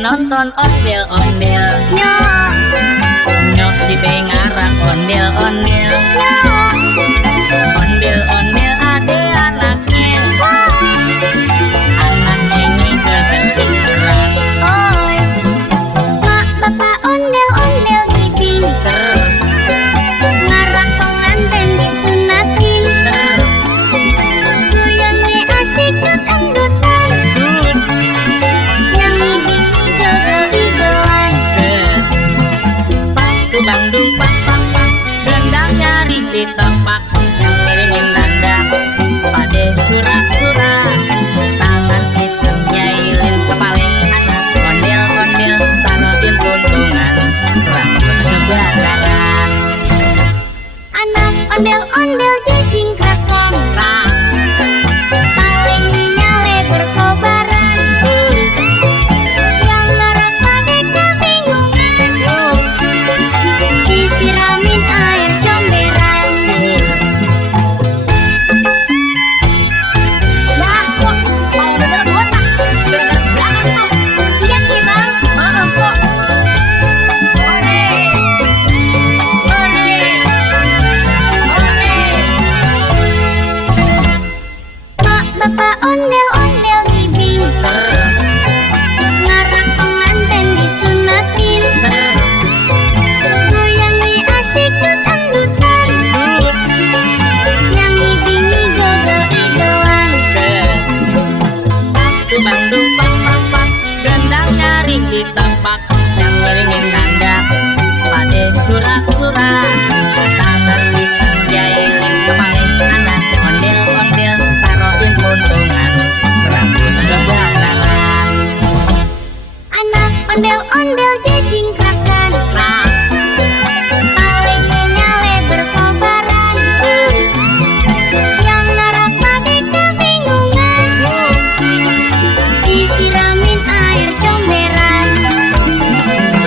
nonton ondel-ondel. Nyok di pengarang ondel-ondel. Ondel-ondel ada anaknya. Anaknya ini ketinggalan. Mak bapak ondel-ondel ngibing. Seru, Ngarak pengantin disunatin. seru, Goyangnya asik dut angdutan. dut, Yang ngibing igel-igelan. pak, dubang pak, gendang nyari di tempat yang miringin dandang. Pade surak-surak, tangan iseng nyailin kepalin anak. Ondel-ondel taruhin tuntungan, rambut kebakaran. Anak ondel-ondel jejing krakong. Palingnya lebar kobaran. Yang ngarak pade kebingungan. Disiramin air comberan. Lah kok mau bener botak? Bener belakang tuh. Siap sih bang. Maaf kok. Ore, ore, ore. Mak bapak ondel-ondel ngibing. Seru, Ngarak pengantin disunatin. seru, Goyangnya asik dut angdutan. dut, Yang ngibing igel-igelan. dubang pak, gendang nyari di tempat yang miringin dandang. Pade surak-surak, tangan pisang jailin kepalin anak. Ondel-ondel taruhin puntungan, rambut kebakaran. Anak ondel-ondel jejing krakan. Palingnya lebar kobaran. Yang ngarak pade kebingungan. Disiramin air comberan. Seru,